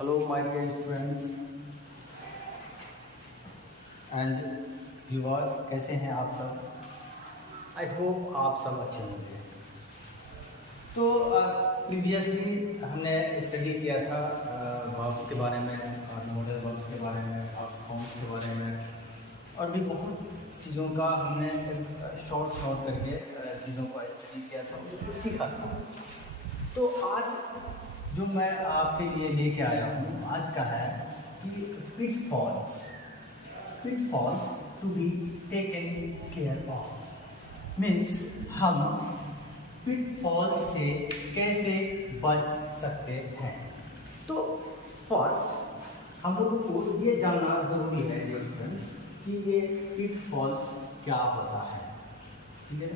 Hello my dear students and viewers, कैसे हैं आप सब। आई होप आप सब अच्छे होंगे। तो प्रीवियसली हमने स्टडी किया था वर्ब्स के बारे में और मॉडल वर्ब्स के बारे में और फॉर्म्स के बारे में और भी बहुत चीज़ों का हमने शॉर्ट करके चीज़ों को स्टडी किया था, उसको सीखा था। तो आज जो मैं आपके लिए लेके आया हूँ आज का है कि pitfalls to be taken care of. Means हम पिटफॉल्स से कैसे बच सकते हैं। तो फर्स्ट हम लोगों को ये जानना जरूरी है कि ये पिटफॉल्स क्या होता है, ठीक है।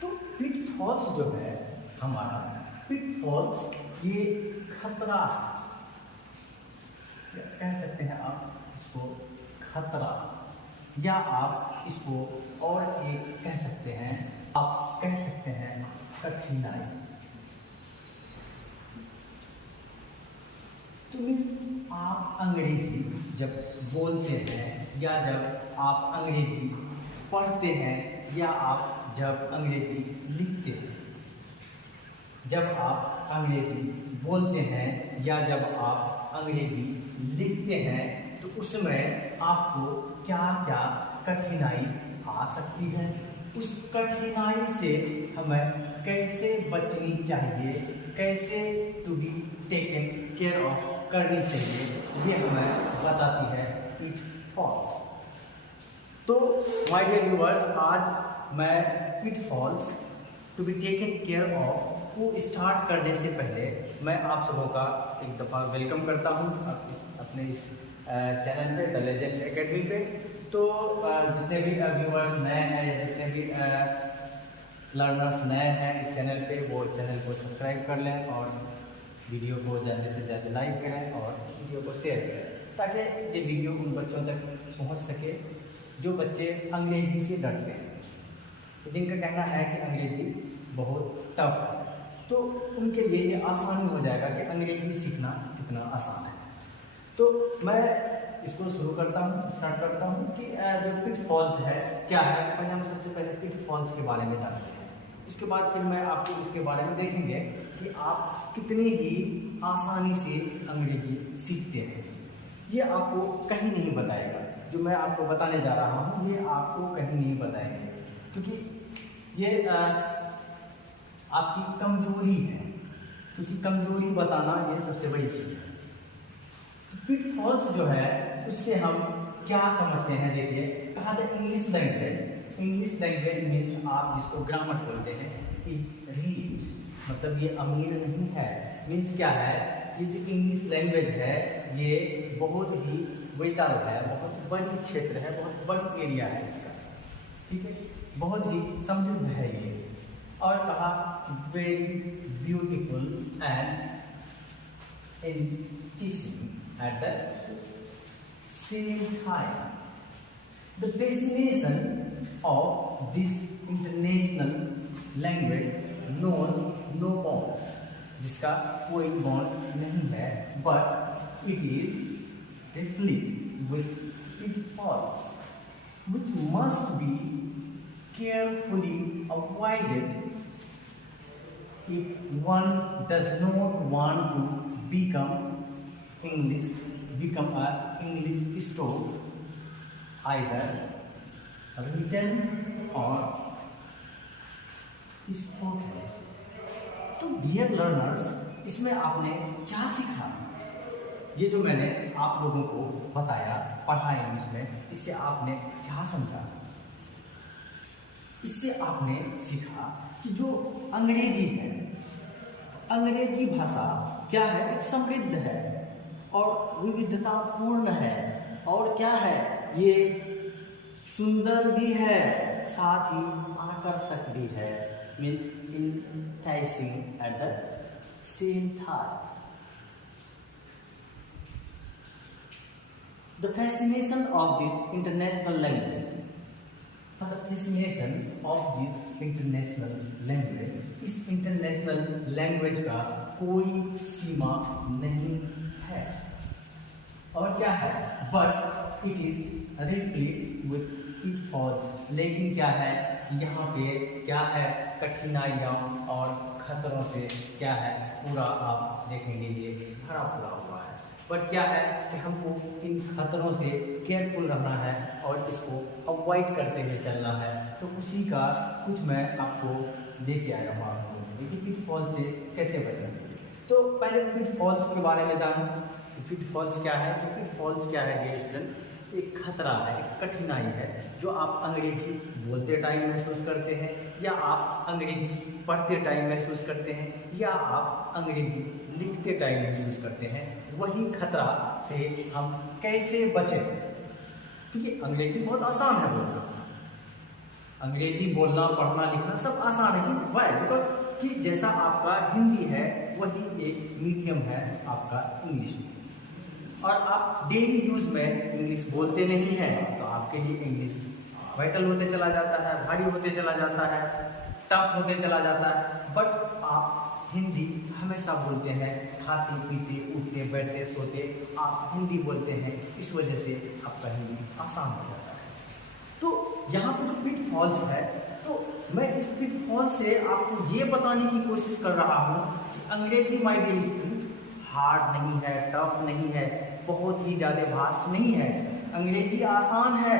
तो पिटफॉल्स जो है हमारा पिटफॉल्स ये खतरा कह सकते हैं आप इसको, खतरा, या आप इसको और एक कह सकते हैं, आप कह सकते हैं कठिनाई। तो आप अंग्रेजी जब बोलते हैं या जब आप अंग्रेजी पढ़ते हैं या आप जब अंग्रेजी लिखते हैं, जब आप अंग्रेजी बोलते हैं या जब आप अंग्रेजी लिखते हैं, तो उसमें आपको क्या क्या कठिनाई आ सकती है, उस कठिनाई से हमें कैसे बचनी चाहिए, कैसे to be taken care of करनी चाहिए, ये हमें बताती है पिटफॉल्स। तो माय डियर व्यूअर्स, आज मैं pitfalls to be taken care of को स्टार्ट करने से पहले मैं आप सबों का एक दफ़ा वेलकम करता हूँ अपने इस चैनल पे, द लेजेंड्स एकेडमी पे। तो जितने भी व्यूअर्स नए हैं या जितने भी लर्नर्स नए हैं इस चैनल पे, वो चैनल को सब्सक्राइब कर लें और वीडियो को ज़्यादा से ज़्यादा लाइक करें और वीडियो को शेयर करें, ताकि ये वीडियो उन बच्चों तक पहुँच सके जो बच्चे अंग्रेजी से डरते हैं, जिनका कहना है कि अंग्रेजी बहुत टफ है। तो उनके लिए ये आसानी हो जाएगा कि अंग्रेजी सीखना कितना आसान है। तो मैं इसको शुरू करता हूँ, स्टार्ट करता हूँ कि जो पिटफॉल्स है क्या है। पहले हम सबसे पहले पिटफॉल्स के बारे में जानते हैं, इसके बाद फिर मैं आपको इसके बारे में देखेंगे कि आप कितनी ही आसानी से अंग्रेजी सीखते हैं। ये आपको कहीं नहीं बताएगा, जो मैं आपको बताने जा रहा हूँ ये आपको कहीं नहीं बताएंगे, क्योंकि ये आपकी कमजोरी है, क्योंकि कमजोरी बताना ये सबसे बड़ी चीज़ है। पिटफॉल्स जो है उससे हम क्या समझते हैं, देखिए कहा था इंग्लिश लैंग्वेज मीन्स आप जिसको ग्रामर बोलते हैं, इज रिच, मतलब ये अमीर नहीं है। मीन्स क्या है, ये जो इंग्लिश लैंग्वेज है ये बहुत ही विशाल है, बहुत बड़ी क्षेत्र है, बहुत बड़ी एरिया है इसका, ठीक है, बहुत ही समृद्ध है ये। और कहा very beautiful and interesting at the same time. The fascination of this international language known no bonds, जिसका कोई बॉन्ड नहीं है, but it is replete with pitfalls which must be carefully avoided if one does not want to become a English stroke, either written or spoken. तो dear learners, इसमें आपने क्या सीखा? ये जो मैंने आप लोगों को बताया, पढ़ाया इंग्लिश में, इससे आपने क्या समझा? इससे आपने सीखा कि जो अंग्रेजी है, अंग्रेजी भाषा क्या है, एक समृद्ध है और विविधतापूर्ण है, और क्या है, ये सुंदर भी है, साथ ही आकर्षक भी है, means enticing eight the same time. The fascination of this international language, the fascination of this international language, इस इंटरनेशनल लैंग्वेज का कोई सीमा नहीं इज रिप्लीट विथ पिटफॉल्स। लेकिन क्या है कि यहाँ पे क्या है, कठिनाइयाँ और खतरों से क्या है पूरा आप देखेंगे ये भरा पूरा हुआ है। बट क्या है कि हमको इन खतरों से केयरफुल रहना है और इसको अवॉइड करते हुए चलना है। तो उसी का कुछ मैं आपको लेके आया हूँ आपको कि पिटफॉल से कैसे बचना चाहिए। तो पहले पिटफॉल्स के बारे में जानो। पिटफॉल्स क्या है? पिटफॉल्स क्या है डियर स्टूडेंट? एक खतरा है, एक कठिनाई है जो आप अंग्रेजी बोलते टाइम महसूस करते हैं, या आप अंग्रेजी पढ़ते टाइम महसूस करते हैं, या आप अंग्रेजी लिखते टाइम महसूस करते हैं। वही खतरा से हम कैसे बचें? क्योंकि अंग्रेजी बहुत आसान है बोलना, अंग्रेजी बोलना पढ़ना लिखना सब आसान है। वाई? बिकॉज कि जैसा आपका हिंदी है वही एक मीडियम है आपका इंग्लिश में, और आप डेली यूज में इंग्लिश बोलते नहीं हैं तो आपके लिए इंग्लिश वाइटल होते चला जाता है, भारी होते चला जाता है, टफ होते चला जाता है। बट आप हिंदी हमेशा बोलते हैं, खाते पीते उठते बैठते सोते आप हिंदी बोलते हैं, इस वजह से आपका हिंदी आसान हो जाता है। तो यहाँ पर जो पिटफॉल्स है, तो मैं इस पिटफॉल से आपको ये बताने की कोशिश कर रहा हूँ कि अंग्रेजी माय डियर स्टूडेंट हार्ड नहीं है, टफ नहीं है, बहुत ही ज़्यादा वास्ट नहीं है, अंग्रेजी आसान है।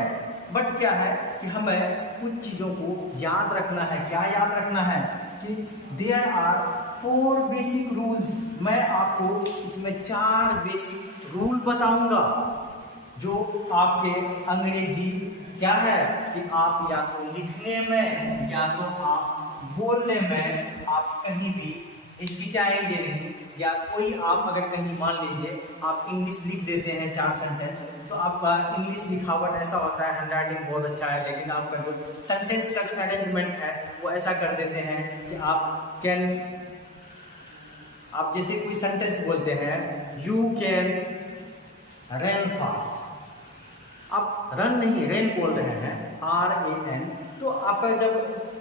बट क्या है कि हमें कुछ चीज़ों को याद रखना है। क्या याद रखना है? कि देयर आर 4 बेसिक रूल्स। मैं आपको इसमें 4 बेसिक रूल बताऊंगा जो आपके अंग्रेजी क्या है कि आप या तो लिखने में या तो आप बोलने में आप कहीं भी हिचकिचाएंगे नहीं। या कोई आप अगर कहीं मान लीजिए आप इंग्लिश लिख देते हैं 4 सेंटेंस, तो आपका इंग्लिश लिखावट ऐसा होता है, हैंडराइटिंग बहुत अच्छा है, लेकिन आपका जो सेंटेंस का जो अरेंजमेंट है वो ऐसा कर देते हैं कि आप जैसे कोई सेंटेंस बोलते हैं, यू कैन रन फास्ट, आप रन नहीं रेन बोल रहे हैं, RAN। तो आप जब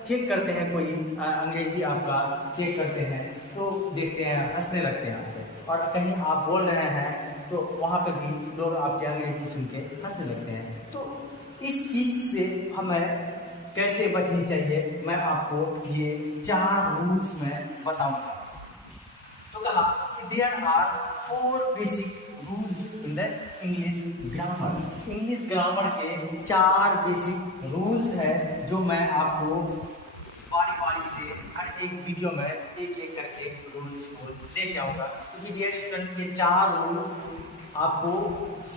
चेक करते हैं कोई अंग्रेजी आपका चेक करते हैं तो देखते हैं हंसने लगते हैं आप पे, और कहीं आप बोल रहे हैं तो वहाँ पे भी लोग आपके अंग्रेजी सुन के हंसने लगते हैं। तो इस चीज से हमें कैसे बचनी चाहिए मैं आपको ये 4 रूल्स में बताऊंगा। तो कहा there are 4 basic rules in the English grammar. English grammar के 4 बेसिक रूल्स है जो मैं आपको बारी बारी से हर एक वीडियो में एक एक करके रूल्स को लेके आऊँगा। क्योंकि ये 4 रूल आपको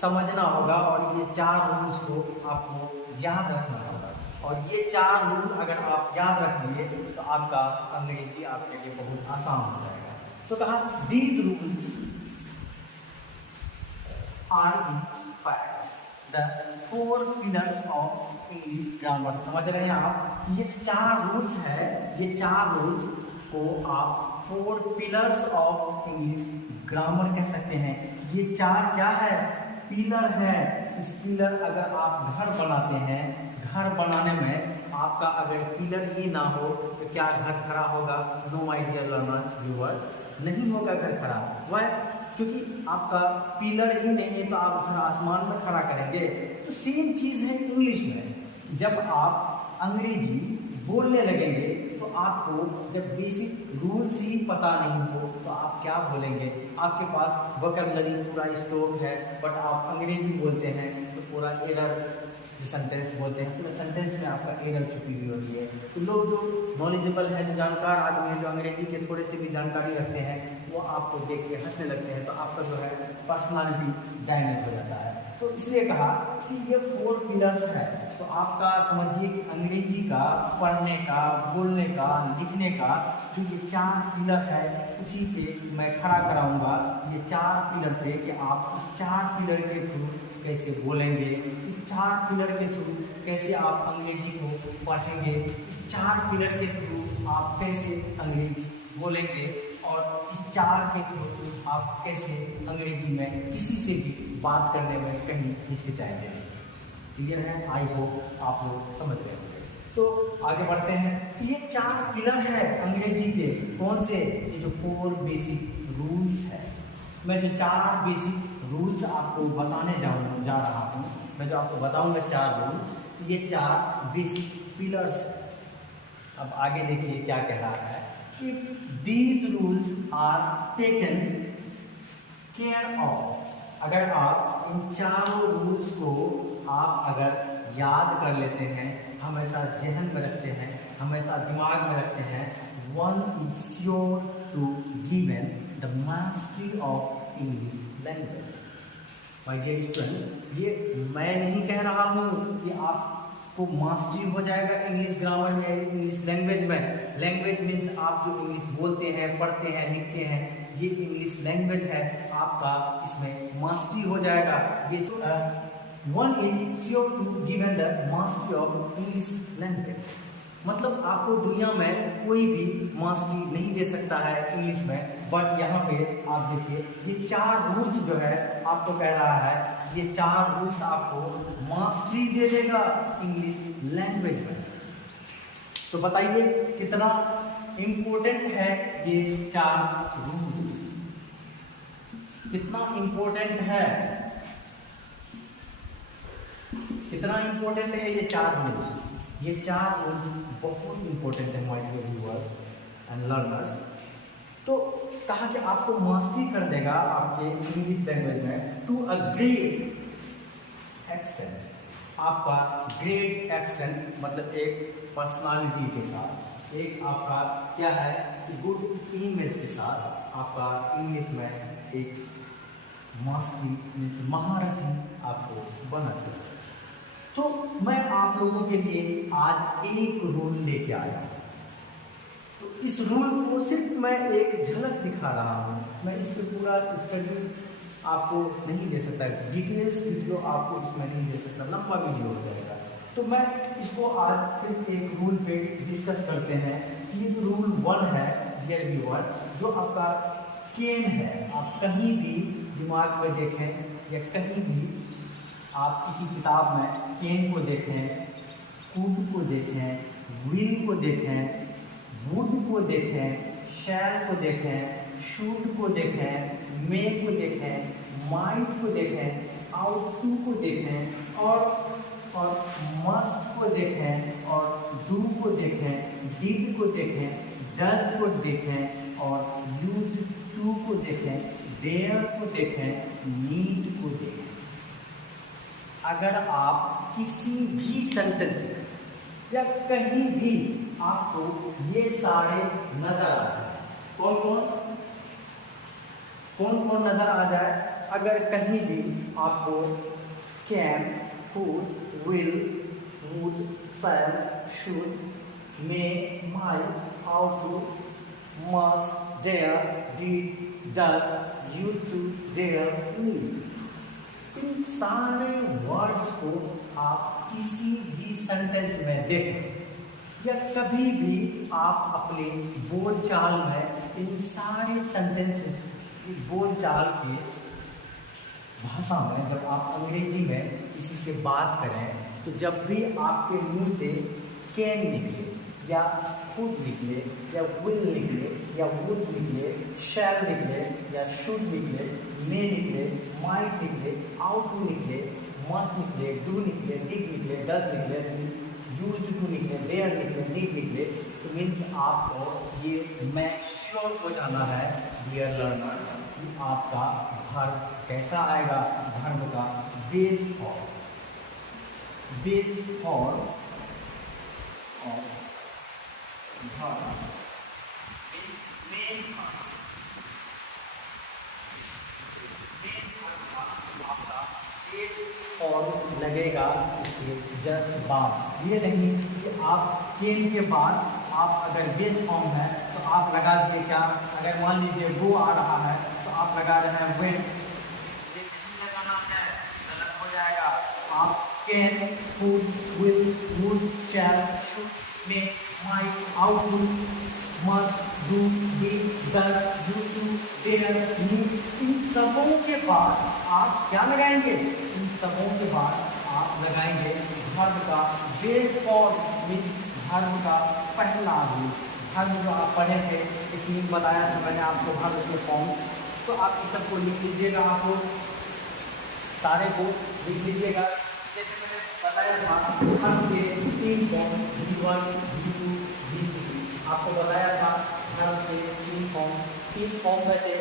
समझना होगा और ये 4 रूल्स को आपको याद रखना होगा, और ये 4 रूल अगर आप याद रख लिए तो आपका अंग्रेजी आपके लिए बहुत आसान हो जाएगा। तो कहा these rules are in fact the 4 pillars of English grammar. समझ रहे हैं आप? ये 4 रूल्स है, ये 4 रूल्स को आप 4 पिलर्स ऑफ इंग्लिश ग्रामर कह सकते हैं। ये 4 क्या है? पिलर है। इस पिलर अगर आप घर बनाते हैं, घर बनाने में आपका अगर पिलर ही ना हो तो क्या घर खड़ा होगा? No my dear learners viewers, नहीं होगा घर खड़ा। वह क्योंकि आपका पिलर ही नहीं है तो आप घर आसमान में खड़ा करेंगे। तो सेम चीज़ है इंग्लिश में। जब आप अंग्रेजी बोलने लगेंगे तो आपको जब बेसिक रूल्स ही पता नहीं हो तो आप क्या बोलेंगे? आपके पास वोकैबुलरी पूरा स्टॉक है बट आप अंग्रेजी बोलते हैं तो पूरा एरर, जो सेंटेंस बोलते हैं पूरा सेंटेंस में आपका एरर छुपी हुई होती है। तो लोग जो नॉलेजेबल है, जो जानकार आदमी है, जो अंग्रेजी के थोड़े से भी जानकारी रखते हैं, वो आपको देख के हंसने लगते हैं, तो आपका जो है पर्सनालिटी डैमेज हो जाता है। तो इसलिए कहा कि ये 4 पिलर्स है। तो आपका समझिए कि अंग्रेजी का पढ़ने का, बोलने का, लिखने का जो ये 4 पिलर है उसी पे मैं खड़ा कराऊंगा, ये 4 पिलर पे कि आप इस 4 पिलर के थ्रू कैसे बोलेंगे, इस 4 पिलर के थ्रू कैसे आप अंग्रेजी को पढ़ेंगे, इस 4 पिलर के थ्रू आप कैसे अंग्रेजी बोलेंगे, और इस 4 के थ्रू आप कैसे अंग्रेजी में किसी से भी बात करने में कहीं हिचकिचाएंगे। क्लियर है? आई होप आप लोग समझ रहे होंगे। तो आगे बढ़ते हैं। तो ये 4 पिलर है अंग्रेजी के। कौन से? ये जो 4 बेसिक रूल्स है। मैं जो 4 बेसिक रूल्स आपको बताने जा रहा हूँ, मैं जो आपको बताऊंगा 4 रूल्स, तो ये 4 बेसिक पिलर्स है। अब आगे देखिए क्या कह रहा है कि these rules are taken care of. अगर आप इन चारों रूल्स को आप अगर याद कर लेते हैं, हमेशा जहन में रखते हैं, हमेशा दिमाग में रखते हैं, one is sure to given the mastery of English language. My dear students, ये मैं नहीं कह रहा हूँ कि आपको मास्टरी हो जाएगा इंग्लिश ग्रामर में, इंग्लिश लैंग्वेज में। लैंग्वेज मीन्स आप जो इंग्लिश बोलते हैं, पढ़ते हैं, लिखते हैं, ये इंग्लिश लैंग्वेज है, आपका इसमें मास्टरी हो जाएगा। ये one is sure to given the mastery of English language, मतलब आपको दुनिया में कोई भी मास्टरी नहीं दे सकता है इंग्लिश में। बट यहाँ पे आप देखिए ये 4 रूल्स जो है आपको कह रहा है, ये 4 रूल्स आपको मास्टरी दे देगा इंग्लिश लैंग्वेज में। तो बताइए कितना इम्पोर्टेंट है ये 4 रूल्स, कितना इम्पोर्टेंट है, कितना इम्पोर्टेंट है ये 4 रूल्स। ये 4 रूल्स बहुत इम्पोर्टेंट है my dear viewers and learners. तो कहा कि आपको मास्टरी कर देगा आपके इंग्लिश लैंग्वेज में टू अ ग्रेट एक्सटेंट। आपका ग्रेट एक्सटेंट मतलब एक पर्सनालिटी के साथ, एक आपका क्या है कि गुड इमेज के साथ आपका इंग्लिश में एक मास्टरी मीन्स महारथी आपको बनाते हैं। तो मैं आप लोगों के लिए आज एक रूल लेके आया हूँ। तो इस रूल को सिर्फ मैं एक झलक दिखा रहा हूँ, मैं इस पर पूरा स्टडी आपको नहीं दे सकता, डिटेल्स वीडियो आपको इसमें नहीं दे सकता, लंबा वीडियो हो जाएगा। तो मैं इसको आज सिर्फ एक रूल पे डिस्कस करते हैं कि ये रूल 1 है डियर व्यूअर, जो आपका केन है। आप कहीं भी दिमाग में देखें या कहीं भी आप किसी किताब में केन को देखें, कूड को देखें, व्हील को देखें, वुड को देखें, शैल को देखें, शूट को देखें, मे को देखें, माइट को देखें, आउट टू को देखें, और मस्ट को देखें, और डू को देखें, डिड को देखें, डज को देखें, और यूज टू को देखें, डेयर को देखें, नीड को देखें। अगर आप किसी भी सेंटेंस या कहीं भी आपको ये सारे नजर आ जाए, कौन कौन नजर आ जाए, अगर कहीं भी आपको can, could, will, would, shall, should, may, might, how to, must, dare, did, does, use to, dare, need, इन सारे वर्ड्स को आप किसी भी सेंटेंस में देखें या कभी भी आप अपने बोलचाल में इन सारे सेंटेंसेस बोलचाल के भाषा में जब आप अंग्रेजी में किसी से बात करें, तो जब भी आपके मुंह से कैन निकले या कुड निकले या विल निकले या वुड निकले, शैल निकले या शुड निकले, मे निकले, माइट निकले, आउट निकले, मस्ट निकले, डू निकले, डिड निकले, डज निकले, यूज्ड टू निकले, देयर निकले, नीड निकले, तो मीन्स आपको ये मैं श्योर हो जाना है डियर लर्नर्स कि आपका वर्ब कैसा आएगा, वर्ब का बेस फॉर्म और और लगेगा इसके जस्ट बाद। ये नहीं कि आप केन के बाद आप अगर बेस फॉर्म है तो आप लगा दीजिए क्या, अगर मान लीजिए वो आ रहा है तो आप लगा रहे हैं वेन, ये नहीं लगाना है, गलत हो जाएगा। आप can, could, will, would, shall, should, may, might, ought, must, do, did, does, used to, dare, need, इन सबों के बाद आप क्या लगाएंगे, इन सबों के बाद आप लगाएंगे वर्ब का बेस फॉर्म, मीन्स वर्ब का पहला रूप। वर्ब जो आप पढ़े थे, इसमें बताया था मैंने आपको वर्ब के फॉर्म, तो आप इस सबको लिख लीजिएगा, आपको सारे को लिख लीजिएगा। जैसे मैंने बताया था धर्म के 3 फॉर्म V1, V2, V3 आपको बताया था। धर्म के 3 फॉर्म में से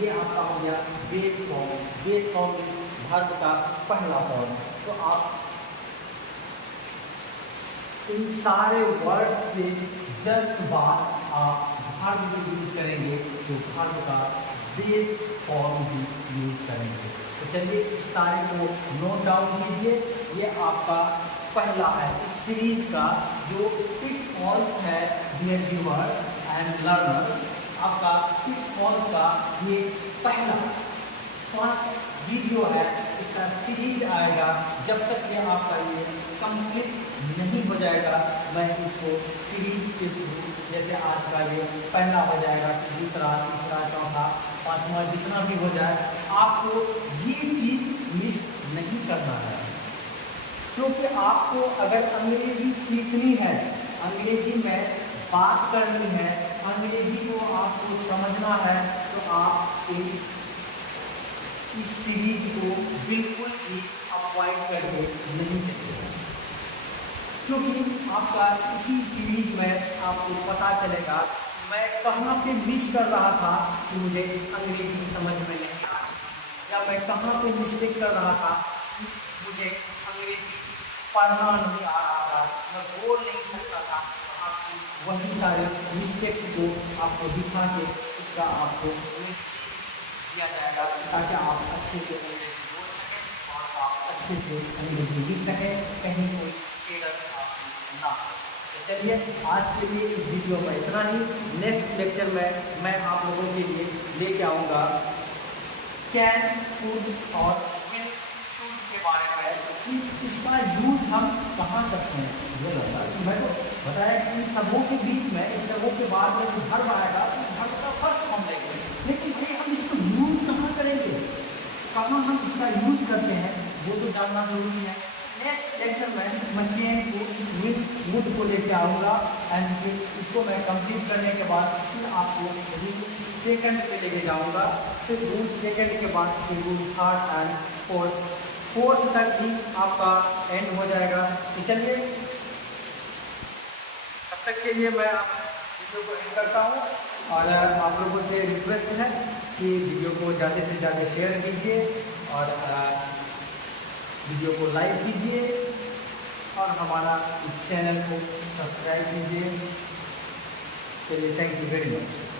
ये आपका हो गया बेस फॉर्म। बेस फॉर्म धर्म का पहला फॉर्म। तो आप इन सारे वर्ड्स के जस्ट बाद आप धर्म भी यूज करेंगे तो धर्म का बेस फॉर्म भी यूज करेंगे। तो चलिए इस सारे को नोट डाउन कीजिए। ये आपका पहला है इस सीरीज का जो पिटफॉल्स है डियर व्यूअर्स एंड लर्नर्स। आपका पिटफॉल्स का ये पहला फर्स्ट वीडियो है। इसका सीरीज आएगा। जब तक ये आपका ये कंप्लीट नहीं हो जाएगा मैं इसको सीरीज के थ्रू जैसे आज का ये पहला हो जाएगा, दूसरा, तीसरा, चौथा, पांचवा जितना भी हो जाए आपको ये चीज़ मिस नहीं करना है। क्योंकि आपको अगर अंग्रेजी सीखनी है, अंग्रेजी में बात करनी है, अंग्रेजी को आपको समझना है तो आप इस सीरीज को बिल्कुल भी अवॉइड करके नहीं चलेगा। क्योंकि आपका इसी सीरीज में आपको पता चलेगा मैं कहाँ पे मिस कर रहा था कि मुझे अंग्रेजी समझ में नहीं आ रही, या मैं कहाँ पे मिस्टेक कर रहा था कि मुझे अंग्रेजी पढ़ना नहीं आ रहा था, मैं बोल नहीं सकता था। आपको वही सारे मिस्टेक्स को आपको दिखा के इसका आपको दिया जाएगा ताकि आप अच्छे से अंग्रेजी बोल सकें और आप अच्छे से अंग्रेजी लिख सकें, कहीं कोई एरर आपको ना हो। चलिए आज के लिए इस वीडियो में इतना ही। नेक्स्ट लेक्चर में मैं आप लोगों के लिए लेके आऊँगा कैन, कुड और विल, शुड के बारे में कि इसका यूज हम कहाँ करते हैं। ये लगा मैं तो बताया कि इन सबों के बीच में, इन सबों के बाद में जो धर्म आएगा तो धर्म का फर्स्ट फॉर्म लेंगे, लेकिन भाई हम इसको यूज कहाँ करेंगे, कहाँ हम इसका यूज करते हैं वो तो जानना जरूरी है। नेक्स्ट लेक्चर में मैं कैन को, विल, वुड को लेके आऊँगा एंड फिर इसको मैं कंप्लीट करने के बाद फिर आपको रूल सेकंड पे लेके जाऊँगा। फिर रूल सेकंड के बाद फिर रूल थर्ड एंड फोर्थ तक भी आपका एंड हो जाएगा। तो चलिए तब तक के लिए मैं वीडियो को एंड करता हूँ और आप लोगों से रिक्वेस्ट है कि वीडियो को ज़्यादा से ज़्यादा शेयर कीजिए और वीडियो को लाइक कीजिए और हमारा इस चैनल को सब्सक्राइब कीजिए। चलिए थैंक यू वेरी मच।